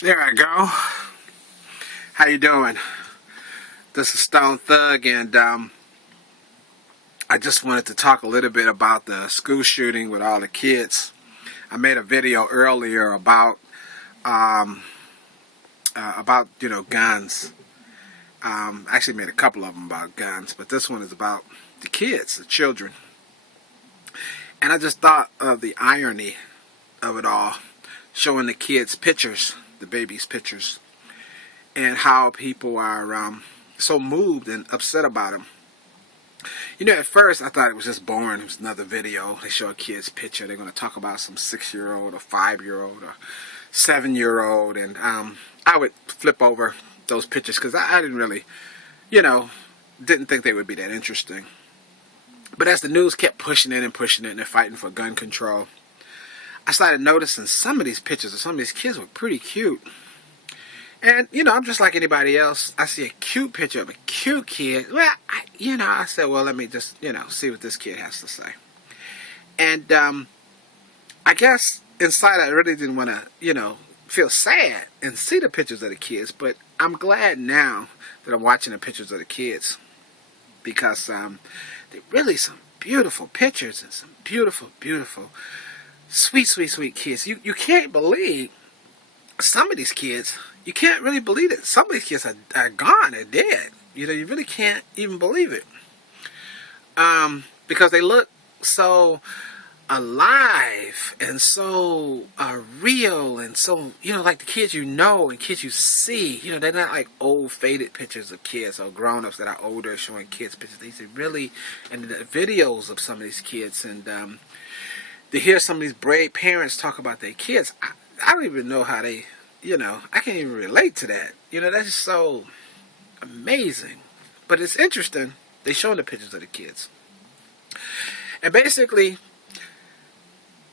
There I go. How you doing? This is Stone Thug, and I just wanted to talk a little bit about the school shooting with all the kids. I made a video earlier um, about guns. I actually made a couple of them about guns, but this one is about the kids, the children. And I just thought of the irony of it all, showing the kids pictures, the babies' pictures, and how people are so moved and upset about them. At first I thought it was just boring. It was another video. They show a kid's picture. They're going to talk about some 6-year-old or 5-year-old or 7-year-old, and I would flip over those pictures because I didn't really, didn't think they would be that interesting. But as the news kept pushing it, and they're fighting for gun control, I started noticing some of these pictures of some of these kids were pretty cute. And, I'm just like anybody else. I see a cute picture of a cute kid. Well, I said, well, let me just, see what this kid has to say. And I guess inside I really didn't want to, feel sad and see the pictures of the kids. But I'm glad now that I'm watching the pictures of the kids. Because they're really some beautiful pictures and some beautiful, beautiful, sweet, sweet, sweet kids. You can't believe some of these kids. You can't really believe it. Some of these kids are gone. They're dead. You really can't even believe it. Because they look so alive and so real and so, like the kids and kids you see. They're not like old faded pictures of kids or grown-ups that are older showing kids pictures. These are really, and the videos of some of these kids, and to hear some of these brave parents talk about their kids, I don't even know how they, I can't even relate to that. That's just so amazing. But it's interesting. They showing the pictures of the kids. And basically,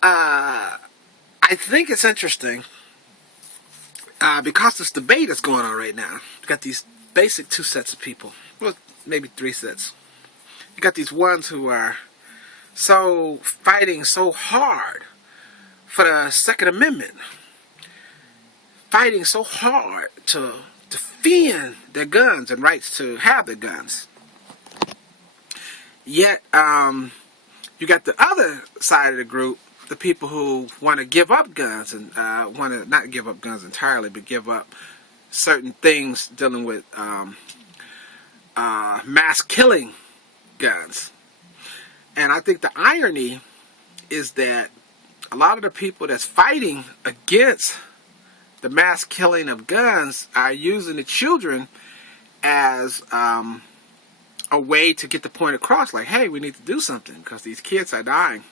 I think it's interesting because this debate is going on right now. You got these basic two sets of people. Well, maybe three sets. You got these ones who are so fighting so hard for the Second Amendment, fighting so hard to defend their guns and rights to have their guns. Yet, you got the other side of the group, the people who want to give up guns and want to not give up guns entirely, but give up certain things dealing with mass killing guns. And I think the irony is that a lot of the people that's fighting against the mass killing of guns are using the children as a way to get the point across. Like, hey, we need to do something because these kids are dying.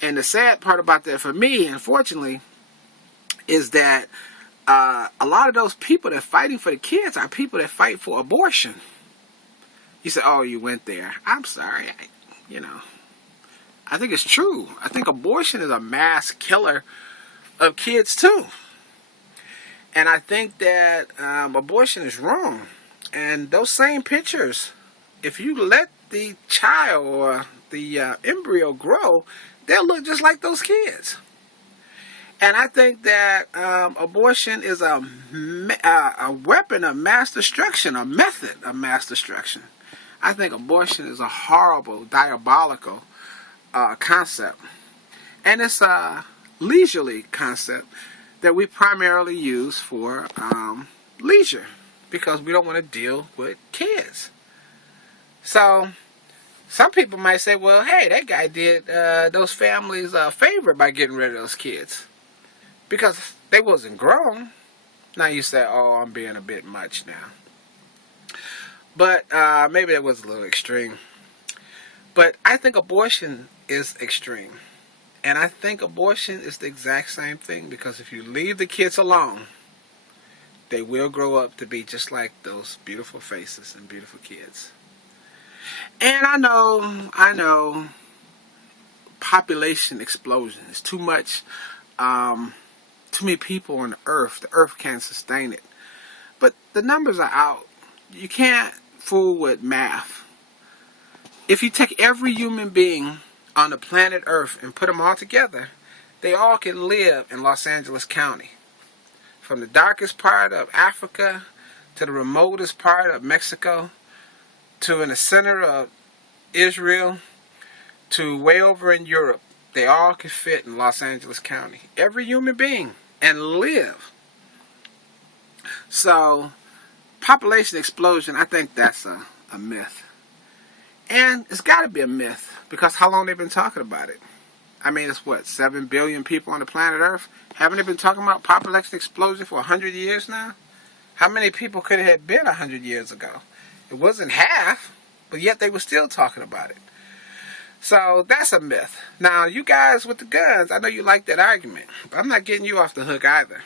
And the sad part about that for me, unfortunately, is that a lot of those people that are fighting for the kids are people that fight for abortion. You say, oh, you went there. I'm sorry. I think it's true. I think abortion is a mass killer of kids too. And I think that abortion is wrong. And those same pictures, if you let the child or the embryo grow, they'll look just like those kids. And I think that abortion is a weapon of mass destruction, a method of mass destruction. I think abortion is a horrible, diabolical concept. And it's a leisurely concept that we primarily use for leisure because we don't want to deal with kids. So some people might say, well, hey, that guy did those families a favor by getting rid of those kids because they wasn't grown. Now you say, oh, I'm being a bit much now. But maybe that was a little extreme. But I think abortion is extreme. And I think abortion is the exact same thing because if you leave the kids alone, they will grow up to be just like those beautiful faces and beautiful kids. And I know, population explosion. It's too much, too many people on the earth. The earth can't sustain it. But the numbers are out. You can't fool with math. If you take every human being on the planet Earth and put them all together, they all can live in Los Angeles County. from the darkest part of Africa to the remotest part of Mexico to in the center of Israel to way over in Europe. They all could fit in Los Angeles County. Every human being, and live. So, population explosion, I think that's a myth. And it's got to be a myth, because how long they've been talking about it? I mean, it's what, 7 billion people on the planet Earth? Haven't they been talking about population explosion for 100 years now? How many people could it have been 100 years ago? It wasn't half, but yet they were still talking about it. So that's a myth. Now, you guys with the guns, I know you like that argument, but I'm not getting you off the hook either.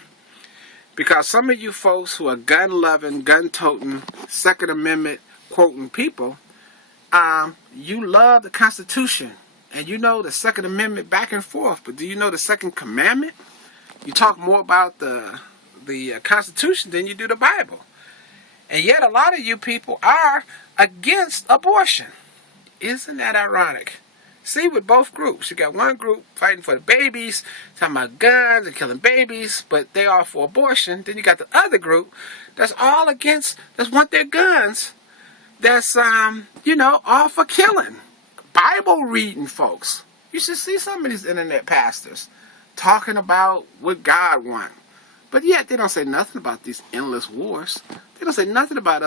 Because some of you folks who are gun-loving, gun-toting, Second Amendment quoting people, you love the Constitution. And you know the Second Amendment back and forth, but do you know the Second Commandment? You talk more about the Constitution than you do the Bible. And yet a lot of you people are against abortion. Isn't that ironic? See, with both groups, you got one group fighting for the babies, talking about guns and killing babies, but they are for abortion. Then you got the other group that's all against, that's want their guns, that's, all for killing. Bible reading folks. You should see some of these internet pastors talking about what God wants. But yet they don't say nothing about these endless wars. They don't say nothing about us.